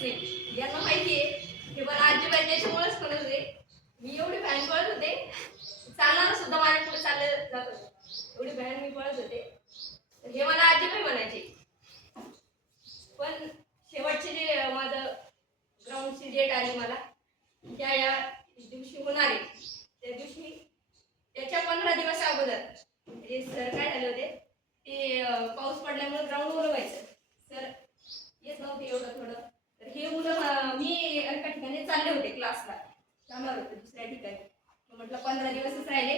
नाही. यांना माहितीये की मला आजीबाई त्याच्यामुळेच म्हणत होते. मी एवढी भॅन पळत होते, चालताना सुद्धा माझ्या पुढे चाललं जात होतं. एवढी भॅन मी पळत होते. तर हे मला आजीबाई म्हणायचे. पण शेवटचे जे माझं ग्राउंडची डेट आली मला, त्या या दिवशी होणार आहे, त्या दिवशी त्याच्या 15 दिवस अगोदर हे सर काय झाले होते, ते पाऊस पडल्यामुळे ग्राउंड वर व्हायचं. सर येत नव्हते एवढं थोडं. तर हे मुलं मी एका ठिकाणी चालले होते क्लासला, जाणार होते दुसऱ्या ठिकाणी. म्हटलं 15 दिवसच राहिले,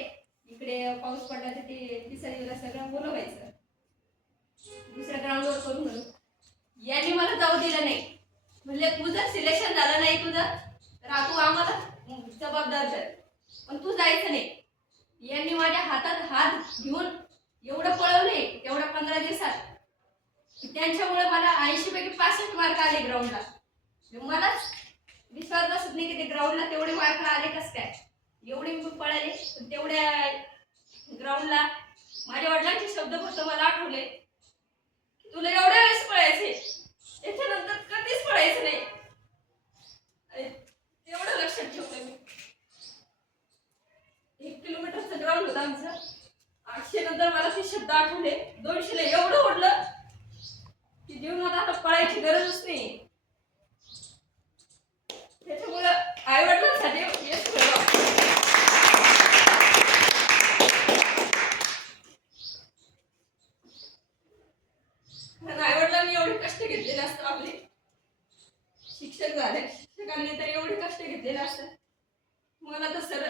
इकडे पाऊस पडला तर ते तिसऱ्या दिवस सगळं मुलं व्हायचं दुसऱ्या ग्राउंडवर करून. म्हणून यांनी मला जाऊ दिलं नाही. म्हणले तुझं सिलेक्शन झालं नाही तुझं तर तू आम्हाला जबाबदार धर, पण तू जायचं नाही. यांनी माझ्या हातात हात घेऊन एवढं पळवले तेवढ्या 15 दिवसात. त्यांच्यामुळे मला 80 पैकी 65 मार्क आले ग्राउंडला. मलाच विश्वास बसत नाही की ते ग्राउंडला तेवढे मार्क आले कस काय. एवढे मी पळाले, पण तेवढ्या ग्राउंडला माझ्या वडिलांचे शब्द फक्त मला आठवले, तुला एवढ्या वेळेस पळायचे, त्याच्यानंतर कधीच पळायचं नाही. तेवढं लक्षात ठेवलं मी. 1 किलोमीटरचं ग्राउंड होतं आमचं. 800 नंतर मला ते शब्द आठवले. 200 ला एवढं ओढलं की जीवनात आता पळायची गरजच नाही. त्याच्यामुळे आई वडिलांसाठी यश मिळवा. आई वडिलांनी एवढे कष्ट घेतलेले असतात, आपले शिक्षक झाले, शिक्षकांनी तर एवढे कष्ट घेतलेले असतात. मला तर सर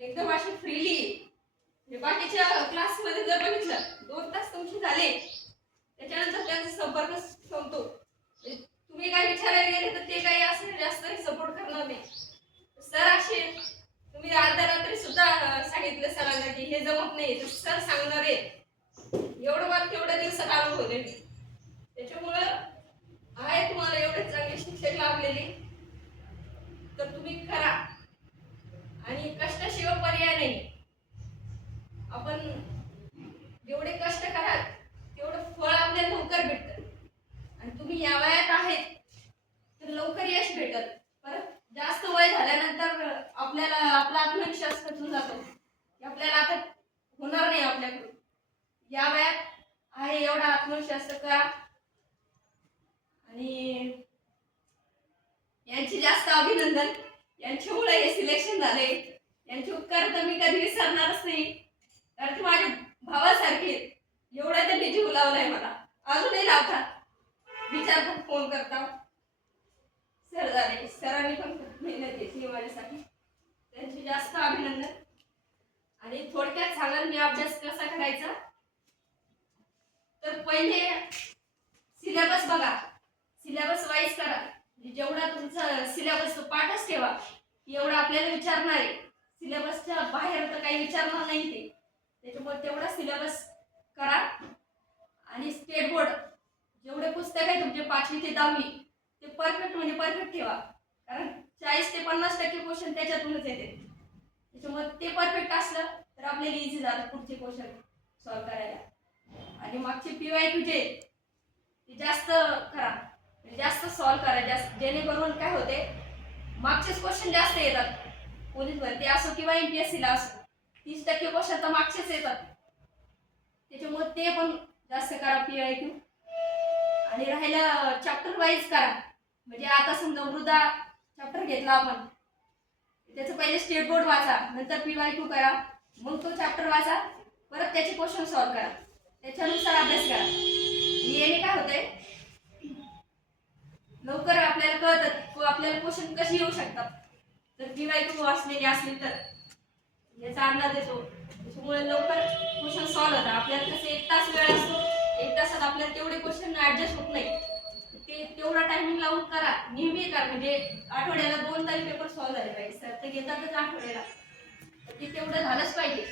एकदम अशी फ्रीली, बाकीच्या क्लासमध्ये जर बघितलं 2 तास तुमचे झाले त्याच्यानंतर त्यांचा संपर्क संपतो. तुम्ही काय विचारायला गेले तर ते काही असं जास्त सपोर्ट करणार नाही. सर असे तुम्ही अर्ध्या रात्री सुद्धा सांगितलं सरांना की हे जमत नाही तर सर सांगणार आहे. एवढं मला तेवढ्या दिवसात अनुभवले मी. त्याच्यामुळं आहे तुम्हाला एवढे चांगले शिक्षक लाभलेले तर तुम्ही करा. आणि कष्टाशिवाय पर्याय नाही. आपण जेवढे कष्ट कराल तेवढं फळ आपल्याला लवकर भेटतं. आणि तुम्ही या वयात आहेत तर लवकर यश भेटत. परत जास्त वय झाल्यानंतर आपल्याला आपला आत्मविश्वास खचून जातो की आपल्याला आता होणार नाही आपल्याकडून. या वयात आहे एवढा आत्मविश्वास करा. आणि यांचे जास्त अभिनंदन. यांच्यामुळे हे सिलेक्शन झाले. यांचे उपकार तर मी कधी विसरणारच नाही. कारण की माझ्या भावासारखे एवढा त्यांनी जीव लावलाय मला. अजूनही लावतात, विचारतात, फोन करतात. सर झाले, सरांनी पण खूप मेहनत घेतली माझ्यासाठी. त्यांचे जास्त अभिनंदन. आणि थोडक्यात सांगाल मी अभ्यास कसा करायचा तर पहिले सिलेबस बघा, सिलेबस वाईज करा. जेवढा तुमचा सिलेबस पाठच ठेवा, एवढं आपल्याला विचारणार आहे. सिलेबसच्या बाहेर तर काही विचारणार नाही ते. त्याच्यामुळे तेवढा सिलेबस करा. आणि स्टेट बोर्ड जेवढे पुस्तक आहे तुमचे 5वी ते 10वी ते परफेक्ट म्हणजे परफेक्ट ठेवा. कारण 40 ते 50% क्वेश्चन त्याच्यातूनच येते. त्याच्यामुळे ते परफेक्ट असलं तर आपल्याला इझी जातं पुढचे क्वेश्चन सॉल्व्ह करायला. आणि मागचे PYQ ते जास्त करा, जास्त सॉल्व्ह करा जास्त, जेणेकरून काय होते मागचेच क्वेश्चन जास्त येतात. पोलीस भरती असो किंवा MPSC ला असो 30% क्वेश्चन तर मागचेच येतात. त्याच्यामुळे ते पण जास्त करा PYQ. आणि राहिला चॅप्टर वाईज करा. म्हणजे आता समजा मृदा चॅप्टर घेतला आपण, त्याचं पहिले स्टेट बोर्ड वाचा, नंतर PYQ करा, मग तो चॅप्टर वाचा, परत त्याचे क्वेश्चन सॉल्व्ह करा, त्याच्यानुसार अभ्यास करा. याने काय होतंय लवकर आपल्याला कळतं आपल्याला क्वेश्चन कसे येऊ शकतात. तर PYQ वाचलेली असली तर याचा अंदाज येतो. त्याच्यामुळे लवकर क्वेश्चन सॉल्व्ह होतात. आपल्याला कसं 1 तास वेळ असतो, 1 तासात आपल्याला तेवढे क्वेश्चन ऍडजस्ट होत नाही. ते तेवढा टायमिंग लावून करा, नेहमी करा. म्हणजे आठवड्याला 2 तरी पेपर सॉल्व्ह झाले पाहिजे. सर तर घेतातच आठवड्याला, ते तेवढं झालंच पाहिजे.